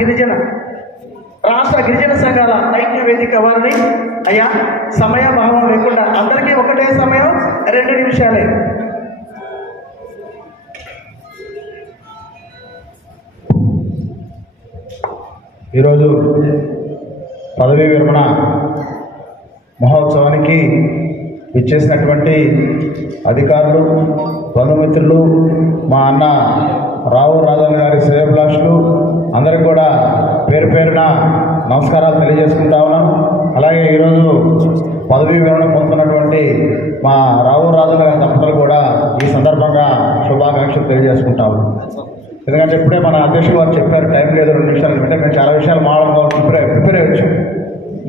గిరిజన రాష్ట్ర గిరిజన సంఘాల ఐక్య వేదిక వారిని అయ్యా సమయభావం లేకుండా అందరికీ ఒకటే సమయం 2 నిమిషాలే. ఈరోజు పదవీ విరమణ మహోత్సవానికి ఇచ్చేసినటువంటి అధికారులు, బంధుమిత్రులు, మా అన్న రావు రాజన్న గారి శ్రేయోభిలాషులు అందరికీ కూడా పేరు పేరున నమస్కారాలు తెలియజేసుకుంటా ఉన్నాను. అలాగే ఈరోజు పదవీ విరమణ పొందుతున్నటువంటి మా రావు రాజన్న గారి దంపతులు కూడా ఈ సందర్భంగా శుభాకాంక్షలు తెలియజేసుకుంటా ఉన్నాను. ఎందుకంటే ఇప్పుడే మన అధ్యక్షులు వారు చెప్పారు, టైం లేదు 2 నిమిషాలు. అంటే మేము చాలా విషయాలు మాట్లాడుకోవాలి, ప్రిపేర్ అయ్యొచ్చు.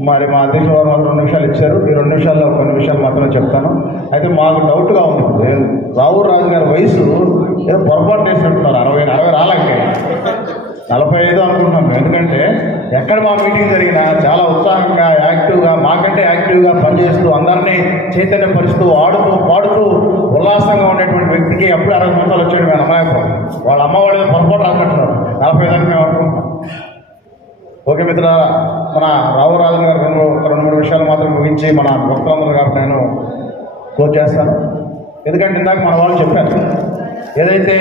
మరి మా అధ్యక్షులు వారు మాత్రం 2 నిమిషాలు ఇచ్చారు. ఈ 2 నిమిషాల్లో కొన్ని విషయాలు మాత్రమే చెప్తాను. అయితే మాకు డౌట్గా ఉంది, రావు రాజు గారి వయసు ఏదో పొరపాటు చేసినట్టున్నారు. 60 రాలంటే 45 అనుకుంటున్నాం. ఎందుకంటే ఎక్కడ మా మీటింగ్ జరిగినా చాలా ఉత్సాహంగా, యాక్టివ్గా, మాకంటే యాక్టివ్గా పనిచేస్తూ అందరినీ చైతన్యపరుస్తూ, ఆడుతూ పాడుతూ ఉల్లాసంగా ఉండేటువంటి వ్యక్తికి అప్పుడు 60 సంవత్సరాలు వచ్చాడు. మేము అమ్మాయిపోం, వాళ్ళ అమ్మవాళ్ళు పొరపాటు రాకుంటున్నారు. 45 అని మేము అనుకుంటున్నాం. ఓకే మిత్రులారా, మన రావు రాజన్ గారు 2-3 విషయాలు మాత్రం ముగించి మన భక్తులందరూ కాబట్టి నేను క్లోజ్ చేస్తాను. ఎందుకంటే ఇందాక మన వాళ్ళు చెప్పారు, ఏదైతే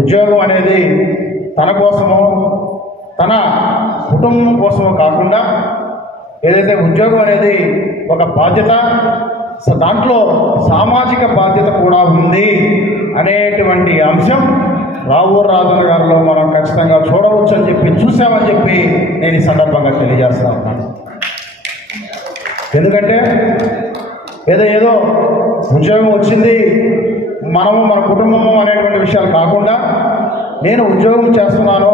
ఉద్యోగం అనేది తన కోసమో తన కుటుంబం కోసమో కాకుండా, ఏదైతే ఉద్యోగం అనేది ఒక బాధ్యత, దాంట్లో సామాజిక బాధ్యత కూడా ఉంది అనేటువంటి అంశం రావు రాజన్న గారిలో మనం ఖచ్చితంగా చూడవచ్చు అని చెప్పి, చూసామని చెప్పి నేను ఈ సందర్భంగా తెలియజేస్తా ఉన్నాను. ఎందుకంటే ఏదో ఉద్యోగం వచ్చింది, మనము మన కుటుంబము అనేటువంటి విషయాలు కాకుండా, నేను ఉద్యోగం చేస్తున్నాను,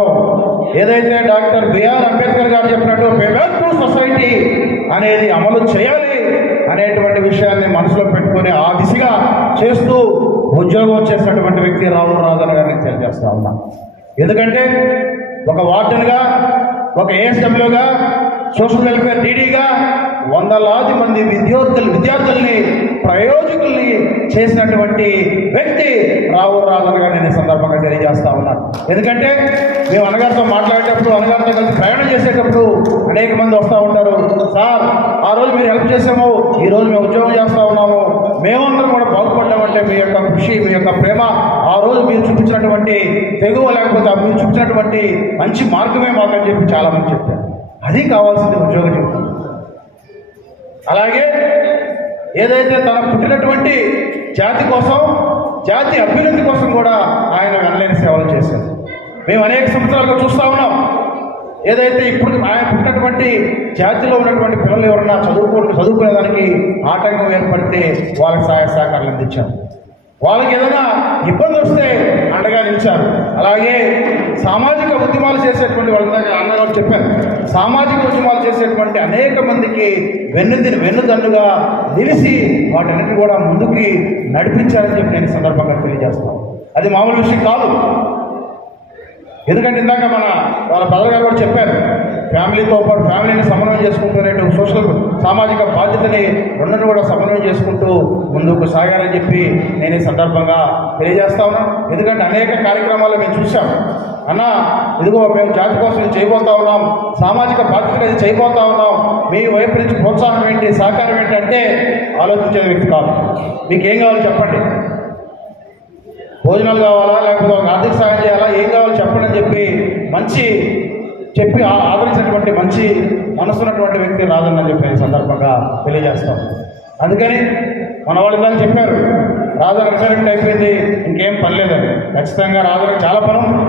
ఏదైతే డాక్టర్ బిఆర్ అంబేద్కర్ గారు చెప్పినట్టు పేమెంట్ టు సొసైటీ అనేది అమలు చేయాలి అనేటువంటి విషయాన్ని మనసులో పెట్టుకొని ఆ దిశగా చేస్తూ ఉద్యోగం చేసినటువంటి వ్యక్తి రావు రాజన్న గారిని తెలియజేస్తా ఉన్నా. ఎందుకంటే ఒక వార్డెన్గా, ఒక ఏఎస్డబ్ల్యూగా, సోషల్ వెల్ఫేర్ డీడీగా వందలాది మంది విద్యార్థుల్ని ప్రయోజకుల్ని చేసినటువంటి వ్యక్తి రావు రాజన్న గారిని నేను సందర్భంగా తెలియజేస్తా ఉన్నాను. ఎందుకంటే మేము అన్నగారితో మాట్లాడేటప్పుడు, అన్నగారితో కలిసి ప్రయాణం చేసేటప్పుడు అనేక మంది వస్తూ ఉంటారు, సార్ ఆ రోజు మీరు హెల్ప్ చేసాము, ఈరోజు మేము ఉద్యోగం చేస్తూ ఉన్నాము, మేమందరం కూడా బాగుపడ్డామంటే మీ యొక్క కృషి, మీ యొక్క ప్రేమ, ఆ రోజు మీరు చూపించినటువంటి తెగువ, లేకపోతే మీరు చూపించినటువంటి మంచి మార్గమే మాకని చెప్పి చాలామంది చెప్పారు. అది కావాల్సింది ఉద్యోగ జీవితం. అలాగే ఏదైతే తన పుట్టినటువంటి జాతి కోసం, జాతి అభ్యున్నతి కోసం కూడా ఆయన వెనలేని సేవలు చేశారు. మేము అనేక సంవత్సరాలుగా చూస్తూ ఉన్నాం. ఏదైతే ఇప్పుడు ఆయన పుట్టినటువంటి జాతిలో ఉన్నటువంటి పిల్లలు ఎవరన్నా చదువుకునేదానికి ఆటంకం ఏర్పడితే వాళ్ళకి సహాయ సహకారాలు అందించారు. వాళ్ళకి ఏదైనా ఇబ్బంది వస్తే అండగా నిలిచారు. అలాగే సామాజిక ఉద్యమాలు చేసేటువంటి వాళ్ళ అన్నగారు చెప్పారు, సామాజిక ఉద్యమాలు చేసేటువంటి అనేక మందికి వెన్నుదన్నుగా నిలిచి వాటన్నిటి కూడా ముందుకి నడిపించారని చెప్పి నేను సందర్భంగా తెలియజేస్తాను. అది మామూలు విషయం కాదు. ఎందుకంటే ఇందాక వాళ్ళ బ్రదర్ గారు కూడా చెప్పారు, ఫ్యామిలీతో పాటు ఫ్యామిలీని సమన్వయం చేసుకుంటూనే సామాజిక బాధ్యతని రెండుని కూడా సమన్వయం చేసుకుంటూ ముందుకు సాగారని చెప్పి నేను ఈ సందర్భంగా తెలియజేస్తా ఉన్నాను. ఎందుకంటే అనేక కార్యక్రమాలు మేము చూసాం. అన్న ఇదిగో మేము జాతి కోసం చేయబోతా ఉన్నాం, సామాజిక బాధ్యతగా ఇది చేయబోతా ఉన్నాం, మీ వైపు నుంచి ప్రోత్సాహం ఏంటి, సహకారం ఏంటి అంటే ఆలోచించే వ్యక్తి కాదు. మీకేం కావాలో చెప్పండి, భోజనాలు కావాలా, లేకపోతే ఒక ఆర్థిక సహాయం చేయాలా, ఏం కావాలో చెప్పండి అని చెప్పి ఆదరించినటువంటి మంచి మనసున్నటువంటి వ్యక్తి రాజన్న చెప్పి ఈ సందర్భంగా తెలియజేస్తాం. అందుకని మన వాళ్ళు ఇందాక చెప్పారు, రాజన్న రిటైర్మెంట్ అయిపోయింది, ఇంకేం పని లేదని. ఖచ్చితంగా రాజన్న చాలా పని ఉంది.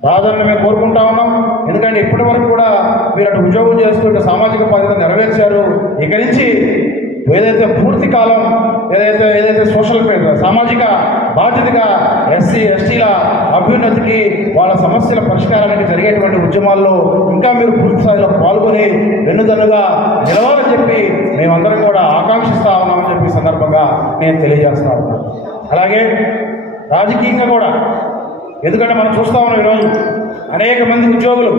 రాజన్న మేము కోరుకుంటా ఉన్నాం. ఎందుకంటే ఇప్పటి వరకు కూడా మీరు అటు ఉద్యోగం చేస్తుంటే సామాజిక బాధ్యత నెరవేర్చారు. ఇక నుంచి ఏదైతే పూర్తి కాలం ఏదైతే సోషల్ సామాజిక బాధ్యతగా ఎస్సీ ఎస్టీల అభ్యున్నతికి, వాళ్ళ సమస్యల పరిష్కారానికి జరిగేటువంటి ఉద్యమాల్లో ఇంకా మీరు పూర్తి స్థాయిలో పాల్గొని వెన్నుదన్నుగా నిలవాలని చెప్పి మేమందరం కూడా ఆకాంక్షిస్తా ఉన్నామని చెప్పి సందర్భంగా నేను తెలియజేస్తా ఉన్నాను. అలాగే రాజకీయంగా కూడా, ఎందుకంటే మనం చూస్తా ఉన్నాం ఈరోజు అనేక మంది ఉద్యోగులు,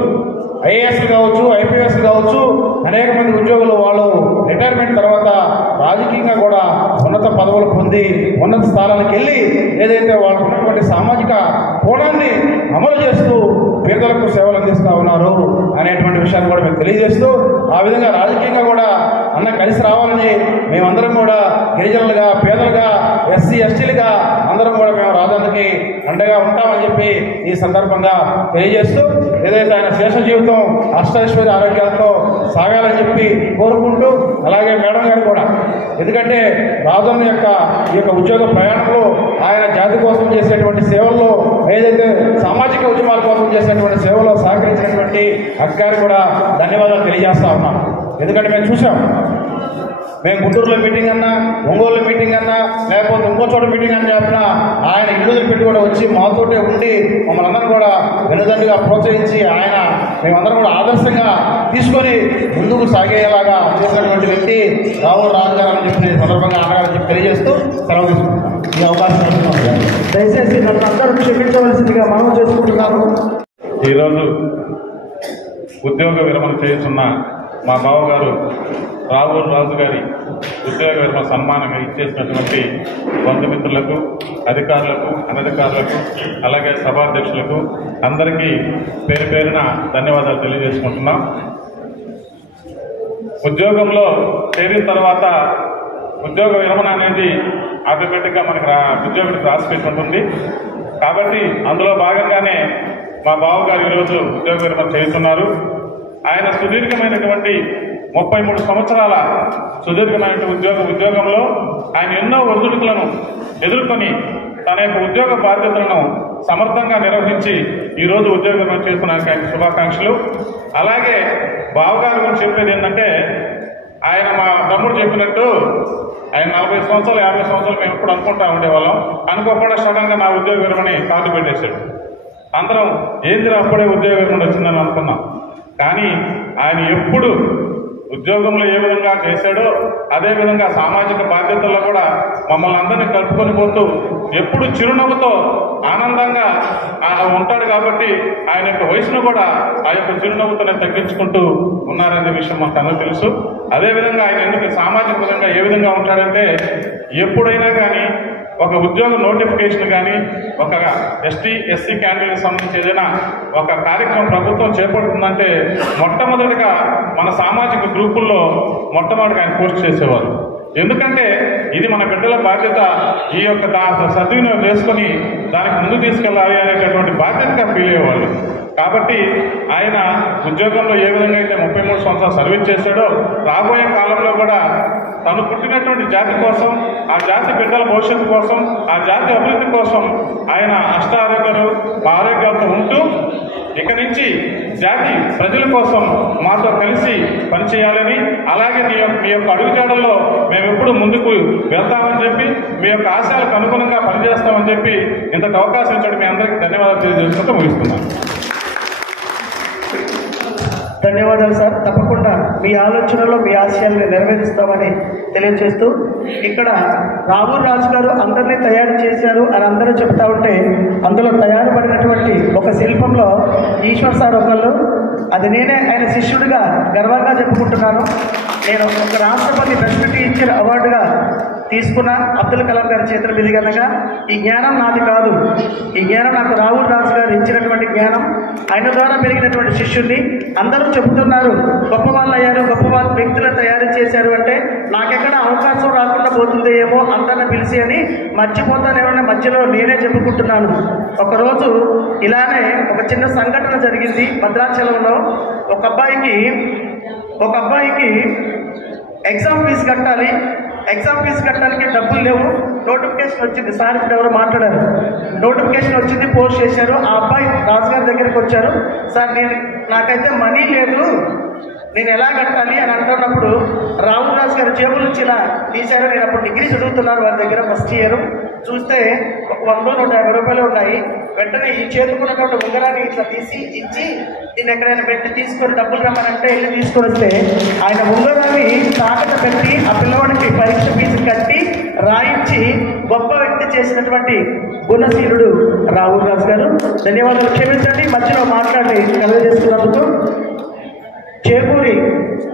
ఐఏఎస్లు కావచ్చు, ఐపీఎస్లు కావచ్చు, అనేక మంది ఉద్యోగులు వాళ్ళు రిటైర్మెంట్ తర్వాత రాజకీయంగా కూడా ఉన్నత పదవులు పొంది ఉన్నత స్థానాలకు వెళ్ళి ఏదైతే వాళ్ళకు ఉన్నటువంటి సామాజిక కోణాన్ని అమలు చేస్తూ పరిపాలిస్తూ ఉన్నారు అనేటువంటి విషయాన్ని కూడా మేము తెలియజేస్తూ, ఆ విధంగా రాజకీయంగా కూడా అన్న కలిసి రావాలని మేమందరం కూడా గిరిజనులుగా, పేదలుగా, ఎస్సీ ఎస్టీలుగా అందరం కూడా మేము రాజన్నకి అండగా ఉంటామని చెప్పి ఈ సందర్భంగా తెలియజేస్తూ, ఏదైతే ఆయన శేష జీవితం అష్టైశ్వర్య ఆరోగ్యాలతో సాగాలని చెప్పి కోరుకుంటూ, అలాగే మేడం గారు కూడా, ఎందుకంటే రాజన్న యొక్క ఈ యొక్క ఉద్యోగ ప్రయాణంలో ఆయన జాతి కోసం చేసేటువంటి సేవల్లో, ఏదైతే సామాజిక ఉద్యమాల కోసం చేసేటువంటి సేవలో సహకరించినటువంటి అక్కగారు కూడా ధన్యవాదాలు తెలియజేస్తా ఉన్నాం. ఎందుకంటే మేము చూసాం, మేము గుంటూరులో మీటింగ్ అన్నా, ఒంగోలులో మీటింగ్ అన్నా, లేకపోతే ఇంకో చోట మీటింగ్ అని చెప్పినా ఆయన ఇల్లు పెట్టి కూడా వచ్చి మాతోటే ఉండి మమ్మల్ని అందరం కూడా వెనుదండుగా ప్రోత్సహించి ఆయన మేమందరం కూడా ఆదర్శంగా తీసుకొని ముందుకు సాగేలాగా చేసినటువంటి వ్యక్తి రావు రాజు గారు అని చెప్పి సందర్భంగా అన్నగారని చెప్పి తెలియజేస్తూ సెలవు తీసుకుంటున్నాం. ఈ అవకాశం దయచేసి నన్ను అందరూ క్షమించవలసిందిగా మనం చేసుకుంటున్నాము. ఈరోజు ఉద్యోగ విరమణ చేస్తున్న మా బావగారు రావు రాజు గారి ఉద్యోగ విరమణ సన్మానంగా ఇచ్చేసినటువంటి బంధుమిత్రులకు, అధికారులకు, అనధికారులకు, అలాగే సభాధ్యక్షులకు అందరికీ పేరు పేరున ధన్యవాదాలు తెలియజేసుకుంటున్నాం. ఉద్యోగంలో చేరిన తర్వాత ఉద్యోగ విరమణ అనేది ఆటోమేటిక్గా మనకు ఉద్యోగుడికి రాసిపెట్టి ఉంటుంది. కాబట్టి అందులో భాగంగానే మా బావగారు ఈరోజు ఉద్యోగ విరమణ చేస్తున్నారు. ఆయన సుదీర్ఘమైనటువంటి 33 సంవత్సరాల సుదీర్ఘమైన ఉద్యోగంలో ఆయన ఎన్నో ఒడిదుడుకులను ఎదుర్కొని తన యొక్క ఉద్యోగ బాధ్యతలను సమర్థంగా నిర్వహించి ఈరోజు ఉద్యోగ విరమణ చేస్తున్నందుకు ఆయన శుభాకాంక్షలు. అలాగే బావగారు గురించి చెప్పేది ఏంటంటే, ఆయన మా తమ్ముడు చెప్పినట్టు ఆయన 40 సంవత్సరాలు 50 సంవత్సరాలు మేము ఎప్పుడు అనుకుంటా ఉండేవాళ్ళం. అనుకోకుండా సడన్గా నా ఉద్యోగ విరమణ కాదు పెట్టేశాడు. అందరం ఏంది అప్పుడే ఉద్యోగ విరమణ వచ్చిందని అనుకున్నాం. కానీ ఆయన ఎప్పుడు ఉద్యోగంలో ఏ విధంగా చేశాడో అదేవిధంగా సామాజిక బాధ్యతల్లో కూడా మమ్మల్ని అందరినీ కలుపుకొని పోతూ ఎప్పుడు చిరునవ్వుతో ఆనందంగా ఉంటాడు. కాబట్టి ఆయన యొక్క వయసును కూడా ఆ యొక్క చిరునవ్వుతోనే తగ్గించుకుంటూ ఉన్నారనే విషయం మాకు అందరూ తెలుసు. అదేవిధంగా ఆయన ఎందుకు సామాజిక విధంగా ఏ విధంగా ఉంటాడంటే, ఎప్పుడైనా కానీ ఒక ఉద్యోగ నోటిఫికేషన్ కానీ, ఒక ఎస్టీ ఎస్సీ క్యాండిడేట్కి సంబంధించి ఏదైనా ఒక కార్యక్రమం ప్రభుత్వం చేపడుతుందంటే మొట్టమొదటిగా మన సామాజిక గ్రూపుల్లో మొట్టమొదటిగా ఆయన పోస్ట్ చేసేవారు. ఎందుకంటే ఇది మన బిడ్డల బాధ్యత, ఈ యొక్క సద్వినియోగం చేసుకొని దానికి ముందు తీసుకెళ్ళాలి అనేటటువంటి బాధ్యతగా ఫీల్ అయ్యేవాళ్ళు. కాబట్టి ఆయన ఉద్యోగంలో ఏ విధంగా అయితే 33 సంవత్సరాలు సర్వీస్ చేశాడో రాబోయే కాలంలో కూడా తను పుట్టినటువంటి జాతి కోసం, ఆ జాతి బిడ్డల భవిష్యత్తు కోసం, ఆ జాతి అభివృద్ధి కోసం ఆయన ఆరోగ్యాలతో ఉంటూ ఇక నుంచి జాతి ప్రజల కోసం మాతో కలిసి పనిచేయాలని, అలాగే మీ యొక్క అడుగుజాడల్లో మేము ఎప్పుడు ముందుకు వెళ్తామని చెప్పి, మీ యొక్క ఆశయాలకు అనుగుణంగా పనిచేస్తామని చెప్పి ఇంతటి అవకాశం ఇచ్చాడు. మీ అందరికీ ధన్యవాదాలు తెలియజేసుకుంటూ ముగిస్తున్నాను. ధన్యవాదాలు సార్. తప్పకుండా మీ ఆలోచనలో మీ ఆశయాలను నెరవేరుస్తామని తెలియజేస్తూ, ఇక్కడ రావు రాజు గారు అందరినీ తయారు చేశారు అని అందరూ చెప్తా ఉంటే, అందులో తయారు పడినటువంటి ఒక శిల్పంలో ఈశ్వర్ సార్ ఒకళ్ళు, అది నేనే ఆయన శిష్యుడిగా గర్వంగా చెప్పుకుంటున్నాను. నేను ఒక రాష్ట్రపతి బెస్ట్ టీచర్ అవార్డుగా తీసుకున్న అబ్దుల్ కలాం గారి చేతుల మీదుగా ఈ జ్ఞానం నాది కాదు, ఈ జ్ఞానం నాకు రావు రాజు గారు ఇచ్చినటువంటి జ్ఞానం. ఆయన ద్వారా పెరిగినటువంటి శిష్యుల్ని అందరూ చెబుతున్నారు, గొప్ప వాళ్ళు అయ్యారు, గొప్ప వాళ్ళ వ్యక్తులను తయారు చేశారు అంటే నాకెక్కడ అవకాశం రాకుండా పోతుంది ఏమో అందరిని పిలిచి అని మర్చిపోతానేమన్నా మధ్యలో నేనే చెప్పుకుంటున్నాను. ఒకరోజు ఇలానే ఒక చిన్న సంఘటన జరిగింది భద్రాచలంలో. ఒక అబ్బాయికి ఎగ్జామ్ ఫీజు కట్టాలి, ఎగ్జామ్ ఫీజు కట్టడానికి డబ్బులు లేవు. నోటిఫికేషన్ వచ్చింది, సార్ ఇప్పుడు ఎవరో మాట్లాడారు, నోటిఫికేషన్ వచ్చింది, పోస్ట్ చేశారు. ఆ అబ్బాయి రాజుగారి దగ్గరికి వచ్చారు, సార్ నాకైతే మనీ లేదు, నేను ఎలా కట్టాలి అని అంటున్నప్పుడు రావు రాజు గారు జేబుల నుంచి ఇలా తీశారు. నేను అప్పుడు డిగ్రీ చదువుతున్నాను వారి దగ్గర, ఫస్ట్ ఇయర్. చూస్తే ఒక 100-150 రూపాయలు ఉన్నాయి. వెంటనే ఈ చేతుకున్నటువంటి ఉంగరాన్ని ఇట్లా తీసి ఇచ్చి, దీన్ని ఎక్కడైనా పెట్టి తీసుకొని డబ్బులు రమ్మనంటే వెళ్ళి తీసుకొని వస్తే ఆయన ఉంగరాన్ని తాకట పెట్టి ఆ పిల్లవాడికి పరీక్ష ఫీజు కట్టి రాయించి గొప్ప వ్యక్తి చేసినటువంటి గుణశీలుడు రావు రాజు గారు. ధన్యవాదాలు. క్షమించండి మధ్యలో మాట్లాడి కలగజేస్తున్నందుకు. చేకూరి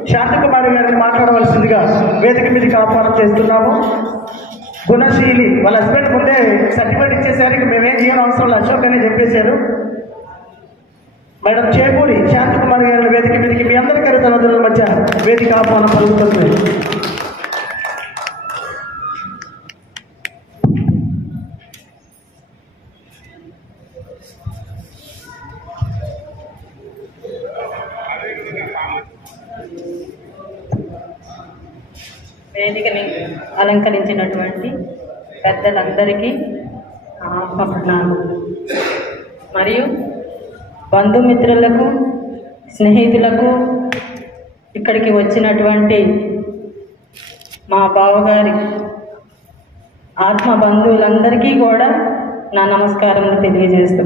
శాంతకుమారి గారిని మాట్లాడవలసిందిగా వేదిక మీదకి ఆహ్వానం చేస్తున్నాము. గుణశీలి వాళ్ళ హస్బెండ్ ముందే సర్టిఫికేట్ ఇచ్చేసరికి మేమేం చేయని అవసరం లేదు, అశోక్ అని చెప్పేశారు. మేడం చేకూరి శాంతికుమార్ గారి వేదిక మీదకి మీ అందరికీ తల్లిదండ్రుల మధ్య వేదిక ఆహ్వానం పలుకుతుంది. వేదికని అలంకరించినటువంటి పెద్దలందరికీ ఆహ్వానాలు మరియు బంధుమిత్రులకు, స్నేహితులకు, ఇక్కడికి వచ్చినటువంటి మా బావగారి ఆత్మ బంధువులందరికీ కూడా నా నమస్కారములు తెలియజేస్తున్నాను.